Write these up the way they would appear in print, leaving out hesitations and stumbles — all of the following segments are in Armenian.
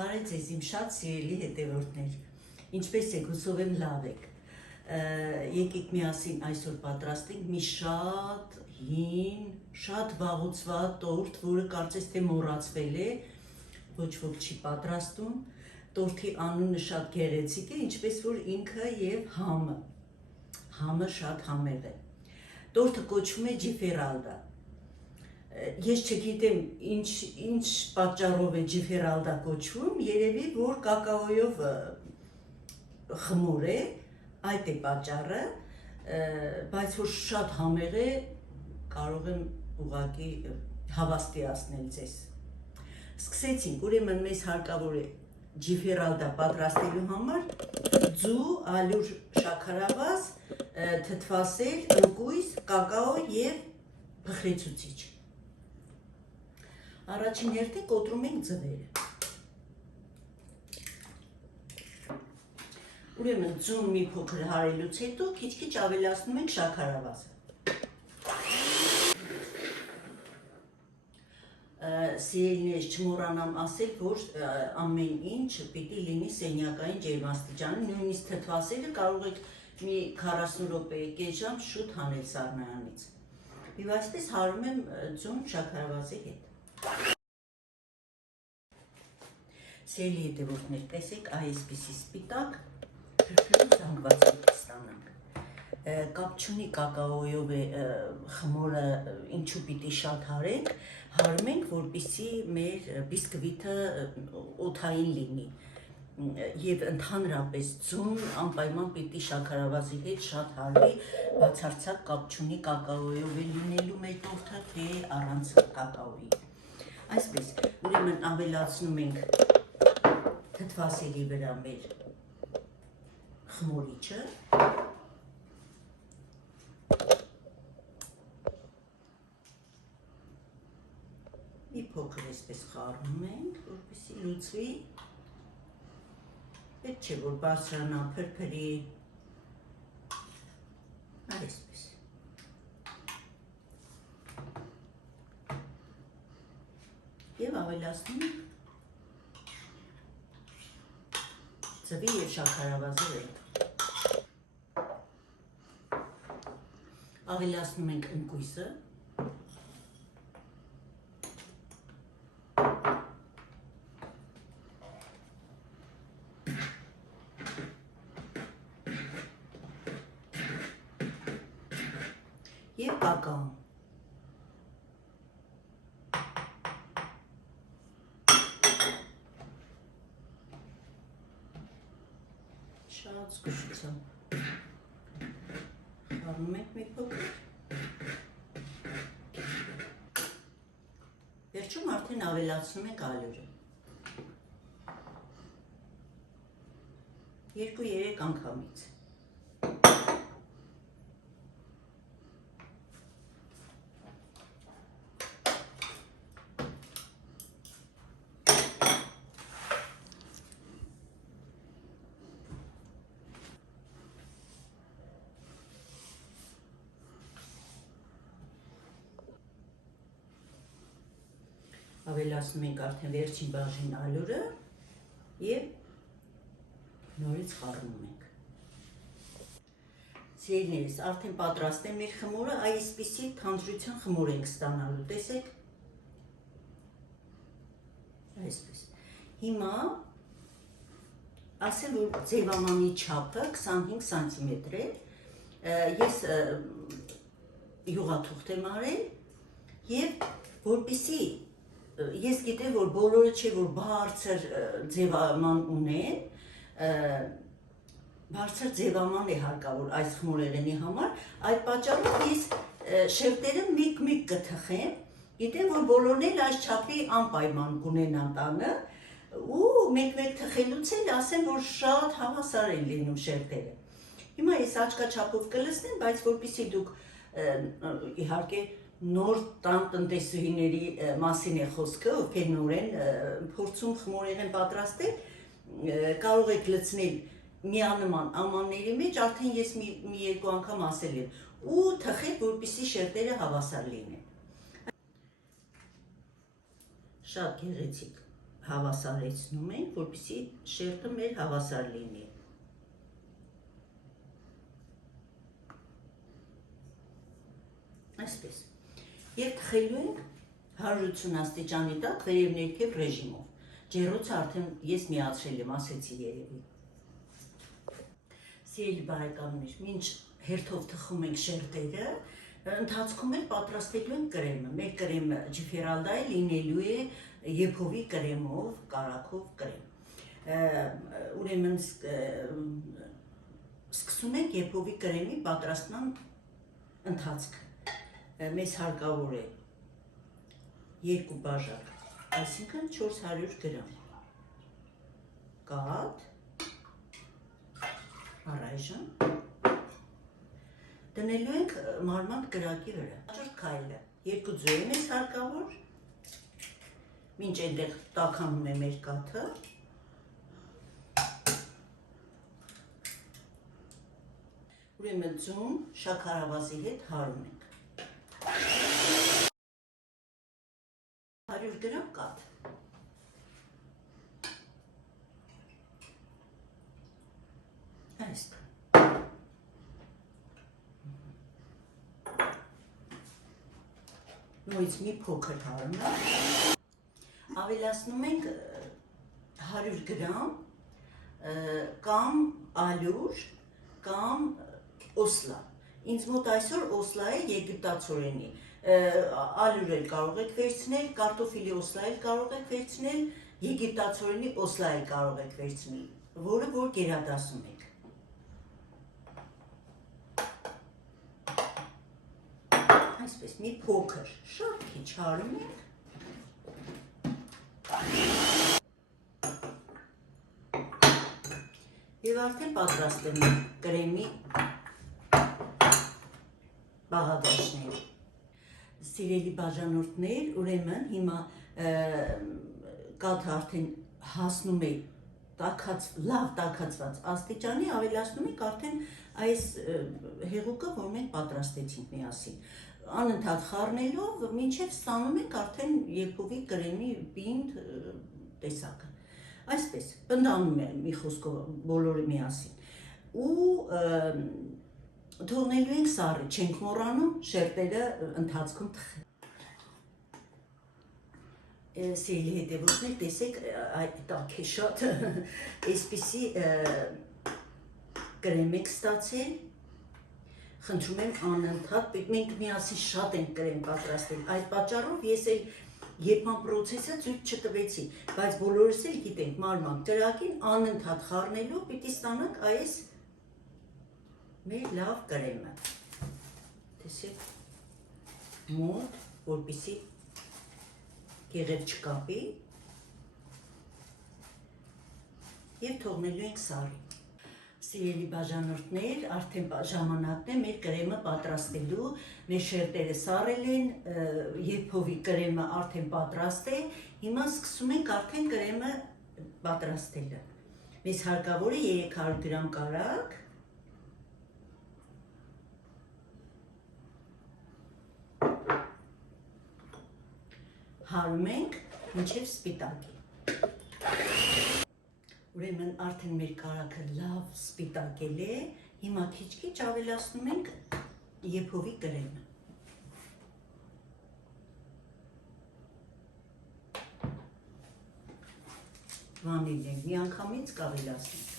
Բարև ձեզ իմ շատ սիրելի հետևորդներ, ինչպես եք, հուսով եմ լավ եք, եկեք միասին այսօր պատրաստենք մի շատ հին, շատ վաղուцված տորտ, որը կարծես թե մոռացվել է, ոչ ոք չի պատրաստում, տորտի անունը շատ գեղեցիկ է, ինչպես որ ինքը և համը շատ համեղ է, տորտը կոչվում է ջիֆերալդա. Ես չգիտեմ ինչ պատճառով է ջիֆերալդա կոչվում, երևի որ կակաոյով խմոր է, այդ է պատճառը, բայց որ շատ համեղ է, կարող եմ ուղղակի հավաստիացնել ձեզ։ Սկսեցինք, ուրեմն մեզ հարկավոր է ջիֆերալդա պատրաստելու համար ձու, ալյուր շաքարավազ, թթվասեր, ընկույզ, կակաո և փխրեցուցիչ։ Առաջին հերթին կոտրում ենք ձվերը։ Ուրեմն ձուն մի փոքր հարելուց հետո քիչ-քիչ ավելացնում ենք շաքարավազը։ Սիրելիներս, չմոռանամ ասել, որ ամեն ինչ պիտի լինի սենյակային ջերմաստիճանի, նույնիսկ թթվասերը կարող եք մի 40 րոպե, կես ժամ շուտ հանել սառնարանից։ Եվ այսպես հարում եմ ձուն շաքարավազի հետ։ Սիրելի հետևորդներ, տեսեք այսպիսի սպիտակ փրփրուն զանգվածով կստանանք։ Կապ չունի կակաոյով է խմորը ինչու պիտի շատ հարենք, հարում ենք, որպեսզի մեր բիսկվիթը օդային լինի և ընդհանրապես ձուն անպայման պիտի շաքարավազի հետ շատ հարվի, բացարձակ կապ չունի կակաոյով է լինելու մեր տորտը, թե առանց կակաոյի։ Այսպես, ուրեմն ավելացնում ենք թթվասերի վրա մեր խմորիչը, մի փոքր այսպես խառնում ենք, որպեսզի լուծվի, պետք չէ որ բարձրանա, փրփրի, այսպես։ Եվ ավելացնում ենք ձվի և շաքարավազի հետ։ Ավելացնում ենք ընկույզը։ Եվ կակաոն։ Շատ զգուշությամբ խառնում ենք մի փոքր։ Վերջում արդեն ավելացնում ենք ալյուրը։ 2-3 անգամից։ Ավելացնում ենք արդեն վերջին բաժին ալյուրը և նորից խառնում ենք։ Սիրելիներս, արդեն պատրաստ է մեր խմորը, այսպիսի թանձրության խմոր ենք ստանալու, տեսեք։ Այսպես։ Հիմա ասեմ, որ ձևամանի չափը 25 սանտիմետր է, ես յուղաթուղթ եմ արել և որպեսզի ես գիտեմ, որ բոլորը չէ, որ բարձր ձևաման ունեն, բարձր ձևաման է հարկավոր այս խմորեղենի համար, այդ պատճառով ես շերտերը մեկ-մեկ կթխեմ, գիտեմ, որ բոլորն էլ այս չափի անպայման կունենան տանը, ու մեկ-մեկ թխելուց էլ ասեմ, որ շատ հավասար են լինում շերտերը։ Հիմա ես աչքաչափով կլցնեմ, բայց որպեսզի դուք իհարկե նոր տան տնտեսուհիների մասին է խոսքը, ովքեր նոր են փորձում խմորեղեն պատրաստել, կարող եք լցնել միանման ամանների մեջ, արդեն ես մի երկու անգամ ասել եմ, ու թխեք, որպեսզի շերտերը հավասար լինեն։ Շատ գեղեցիկ հավասարեցնում ենք, որպեսզի շերտը մեր հավասար լինի։ Այսպես։ Եվ թխելու ենք 180 աստիճանի տակ վերև ներքև ռեժիմով։ Ջեռոցը արդեն ես միացրել եմ, ասեցի երևի։ Սիրելի բարեկամներ, մինչ հերթով թխում ենք շերտերը, ընթացքում էլ պատրաստելու ենք կրեմը։ Մեր կրեմը ջիֆերալդայի լինելու է եփովի կրեմով, կարագով կրեմ։ Ուրեմն սկսում ենք եփովի կրեմի պատրաստման ընթացքը։ Մեզ հարկավոր է 2 բաժակ, այսինքն 400 գրամ կաթ, առայժմ դնելու ենք մարմանդ կրակի վրա։ Հաջորդ քայլը 2 ձու է մեզ հարկավոր, մինչ այնտեղ տաքանում է մեր կաթը։ Ուրեմն ձուն շաքարավազի հետ հարում ենք։ 100 գրամ կաթ։ Այսքան։ Նույնիսկ մի փոքր հարում ենք։ Ավելացնում ենք 100 գրամ կամ ալյուր կամ օսլա։ Ինձ մոտ այսօր օսլա է եգիպտացորենի։ Ալյուր էլ կարող եք վերցնել, կարտոֆիլի օսլա էլ կարող եք վերցնել, եգիպտացորենի օսլա էլ կարող եք վերցնել, որը որ գերադասում եք։ Այսպես մի փոքր, շատ քիչ հարում ենք։ Եվ արդեն պատրաստել ենք կրեմի բաղադրիչները։ Սիրելի բաժանորդներ, ուրեմն հիմա կաթը արդեն հասնում է լավ տաքացված աստիճանի, ավելացնում ենք արդեն այս հեղուկը, որ մենք պատրաստեցինք միասին։ Անընդհատ խառնելով, մինչև ստանում ենք արդեն եփովի կրեմի պինդ տեսակը։ Այսպես, պնդանում է մի խոսքով բոլորը միասին։ Ու թողնելու ենք սառը, չենք մոռանում շերտերը ընթացքում թխել։ Սիրելի հետևորդներ, տեսեք, տաք է շատ, այսպիսի կրեմ եք ստացել, խնդրում եմ անընդհատ, մենք միասին շատ ենք կրեմ պատրաստել, այդ պատճառով ես էլ եփման պրոցեսը ցույց չտվեցի, բայց բոլորս էլ գիտենք մարման կրակին անընդհատ խառնելով պիտի ստանանք այս մեր լավ կրեմը։ Տեսեք, մոտ, որպեսզի գեղեր չկապի և թողնելու ենք սառի։ Սիրելի բաժանորդներ, արդեն ժամանակն է մեր կրեմը պատրաստելու, մեր շերտերը սառել են, եփովի կրեմը արդեն պատրաստ է, հիմա սկսում ենք արդեն կրեմը պատրաստելը։ Մեզ հարկավոր է 300 գրամ կարագ, հարում ենք մինչև սպիտակի։ Ուրեմն արդեն մեր կարագը լավ սպիտակել է, հիմա քիչ-քիչ ավելացնում ենք եփովի կրեմը։ Վանիլին միանգամից կավելացնենք։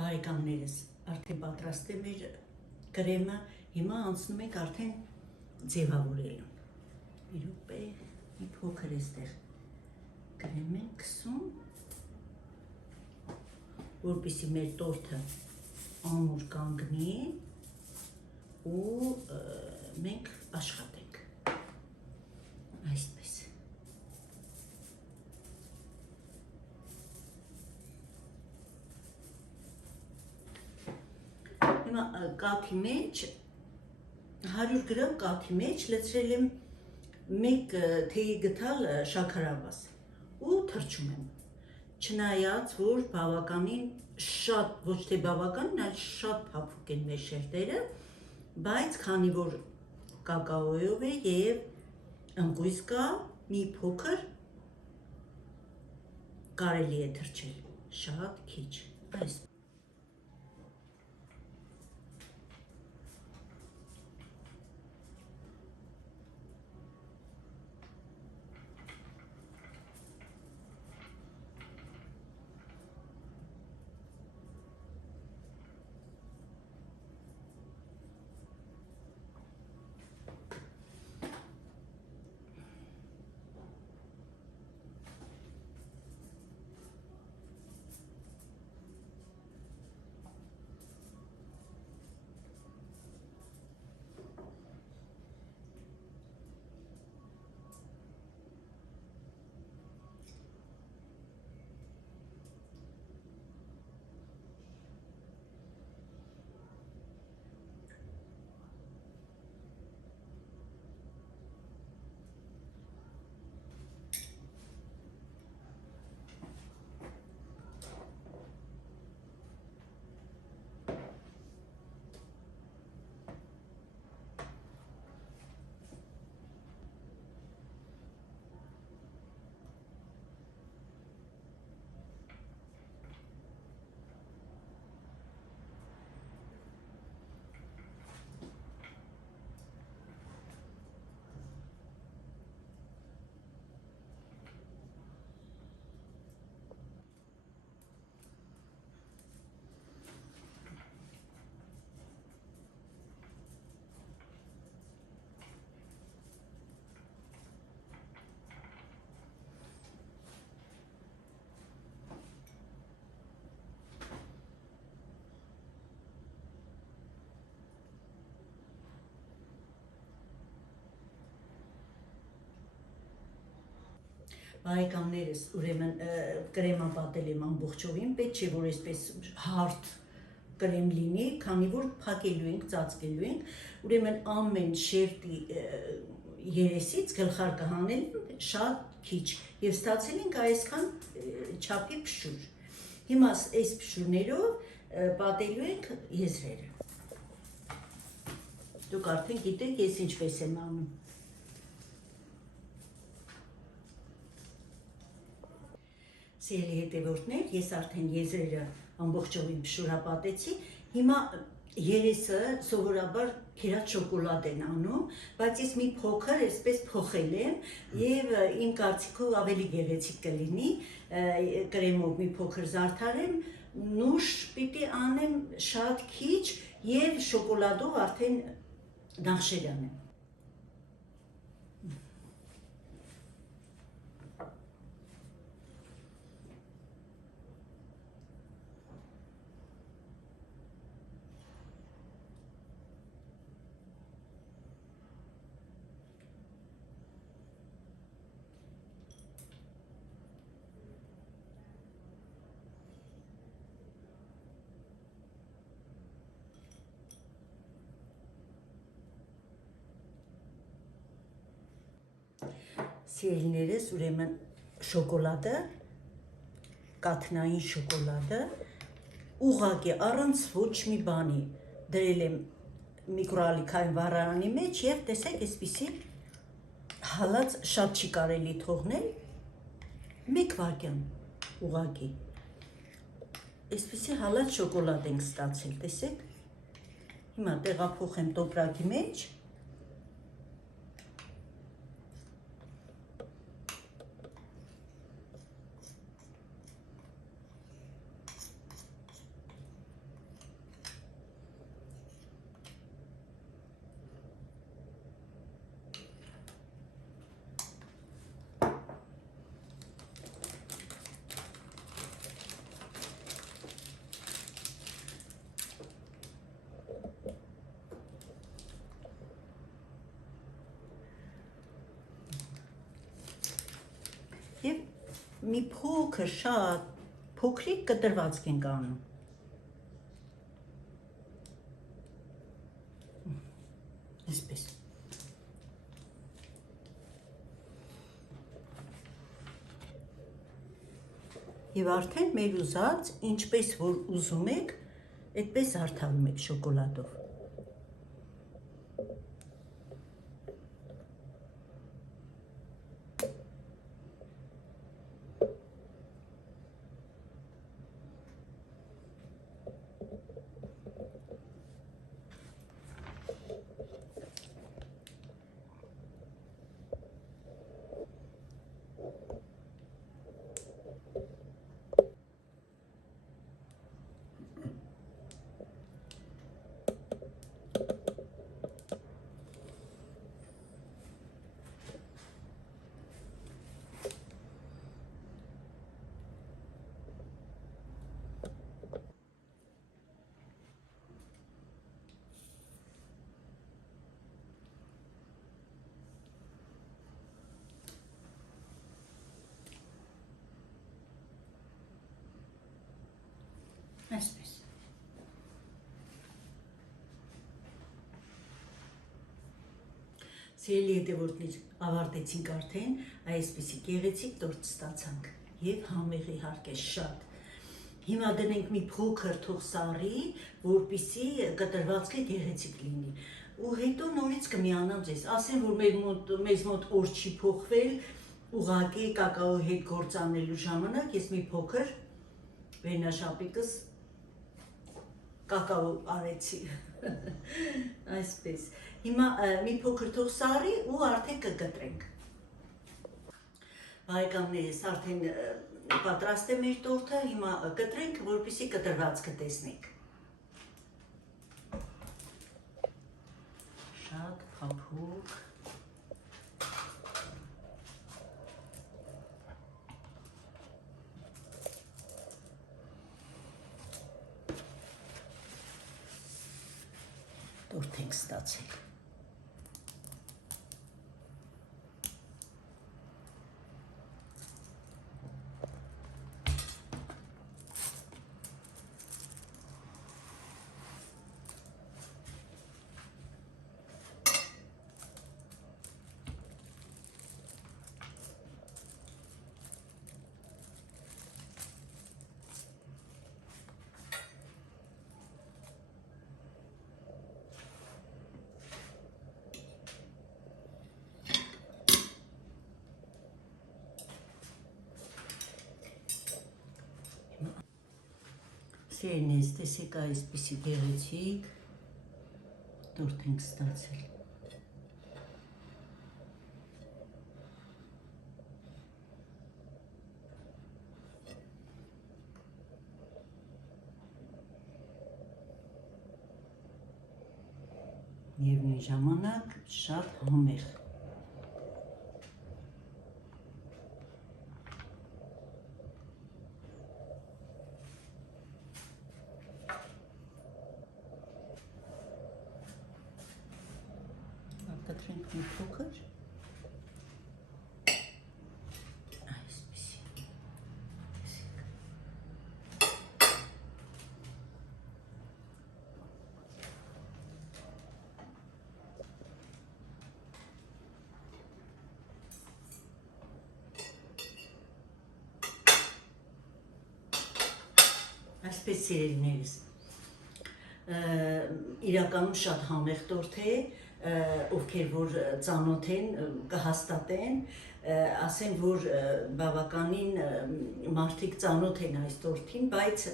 Բարեկամներս, արդեն պատրաստ է մեր կրեմը, հիմա անցնում ենք արդեն ձևավորելուն։ Մի րոպե, մի փոքր էստեղ կրեմ ենք քսում, որպեսզի մեր տորթը ամուր կանգնի ու մենք աշխատենք։ Այսպես։ Հիմա կաթի մեջ 100 գրամ կաթի մեջ լցրել եմ մեկ թեյի գտալ շաքարավազ ու թրջում եմ։ Չնայած, որ բավականին շատ, ոչ թե բավականին, այլ շատ փափուկ են մեր շերտերը, բայց քանի որ կակաոյով է եւ ընկույզ կա, մի փոքր կարելի է թրջել, շատ քիչ, այս։ Բարեկամներս, ուրեմն կրեմը պատել եմ ամբողջովին, պետք չէ որ այսպես հարթ կրեմ լինի, քանի որ փակելու ենք, ծածկելու ենք, ուրեմն ամեն շերտի երեսից գլխարկը հանել շատ քիչ եւ ստացել ենք այսքան չափի փշուր։ Հիմա այս փշուրներով պատելու ենք եզրերը։ Դուք արդեն գիտեք ես ինչպես եմ անում։ Սիրելի հետևորդներ, ես արդեն եզրերը ամբողջովին փշուրապատեցի, հիմա երեսը սովորաբար քերած շոկոլադ են անում, բայց ես մի փոքր այսպես փոխել եմ եւ իմ կարծիքով ավելի գեղեցիկ կլինի, կրեմով մի փոքր զարդարեմ, նուշ պիտի անեմ շատ քիչ եւ շոկոլադով արդեն նախշեր անեմ։ Սիրելիներս, ուրեմն շոկոլադը, կաթնային շոկոլադը, ուղղակի առանց ոչ մի բանի դրել եմ միկրոալիքային վառարանի մեջ եւ տեսեք այսպիսի հալած շատ չի կարելի թողնել, մեկ վայրկյան ուղղակի, այսպիսի հալած շոկոլադ ենք ստացել, տեսեք, հիմա տեղափոխեմ տոպրակի մեջ, եւ մի փոքր շատ փոքրիկ կտրվածք ենք անում։ Այսպես։ Եվ արդեն մեր ուզած, ինչպես որ ուզում եք, այդպես արդարում եք շոկոլադով։ Այսպես։ Սիրելի հետևորդներ, ավարտեցինք արդեն, այսպիսի գեղեցիկ տորտ ստացանք և համեղ իհարկե շատ։ Հիմա դնենք մի փոքր թող սառի, որպեսզի կտրվածքը գեղեցիկ լինի։ Ու հետո նորից կմիանամ ձեզ, ասեմ, որ մեզ մոտ օր չի փոխվել, ուղղակի կակաոյի հետ գործանելու ժամանակ ես մի փոքր վերնաշապիկս կակաո արեցի, այսպես, հիմա մի փոքր թող սառի ու արդեն կգտրենք։ Բարեկամներս, արդեն պատրաստ է մեր տորթը, հիմա կտրենք, որպեսզի կտրվածքը տեսնենք։ Շատ փափուկ։ Տորթ ենք ստացել։ Սիրելիներս, տեսեք այսպիսի գեղեցիկ տորթ ենք ստացել։ Եվ մի ժամանակ շատ համեղ։ Կտրենք մի փոքր, այսպիսի, այսպես սիրելիներս, իրականում շատ համեղ տորթ է, ովքեր որ ծանոթ են կհաստատեն, ասեն, որ բավականին մարդիկ ծանոթ են այս տորթին, բայց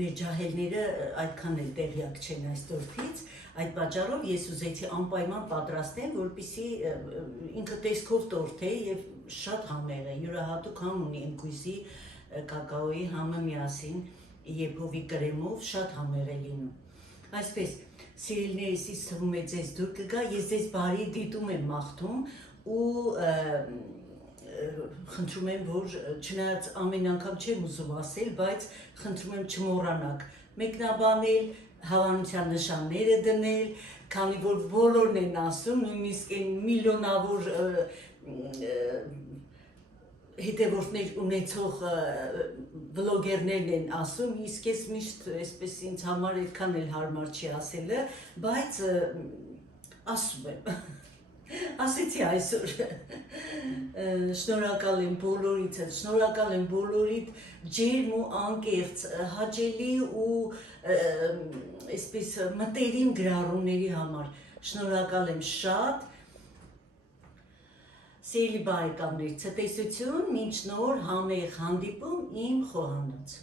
մեր ջահելները այդքան էլ տեղյակ չեն այս տորթից, այդ պատճառով ես ուզեցի անպայման պատրաստեմ, որպեսզի ինքը տեսքով տորթ է և շատ համեղ է, յուրահատուկ համ ունի ընկույզի կակաոյի համը միասին եփովի կրեմով շատ համեղ է լինում։ Այսպես, սիրելիներս, ինձ թվում է ձեզ դուր կգա, ես ձեզ բարի դիտում եմ մաղթում ու խնդրում եմ, որ չնայած ամեն անգամ չեմ ուզում ասել, բայց խնդրում եմ չմոռանաք մեկնաբանել, հավանության նշանները դնել, քանի որ բոլորն են ասում, նույնիսկ այն միլիոնավոր հետևորդներ ունեցող վլոգերներն են ասում, իսկ ես միշտ այսպես ինձ համար այդքան էլ հարմար չի ասելը, բայց ասում եմ, ասեցի այսօր, Շնորհակալ եմ բոլորիդ, շնորհակալ եմ բոլորիդ ջերմ ու անկեղծ, հաճելի ու այսպես մտերիմ գրառումների համար։ Շնորհակալ եմ շատ։ Սիրելի բարեկամներ, ցտեսություն, մինչ նոր համեղ հանդիպում իմ խոհանոց։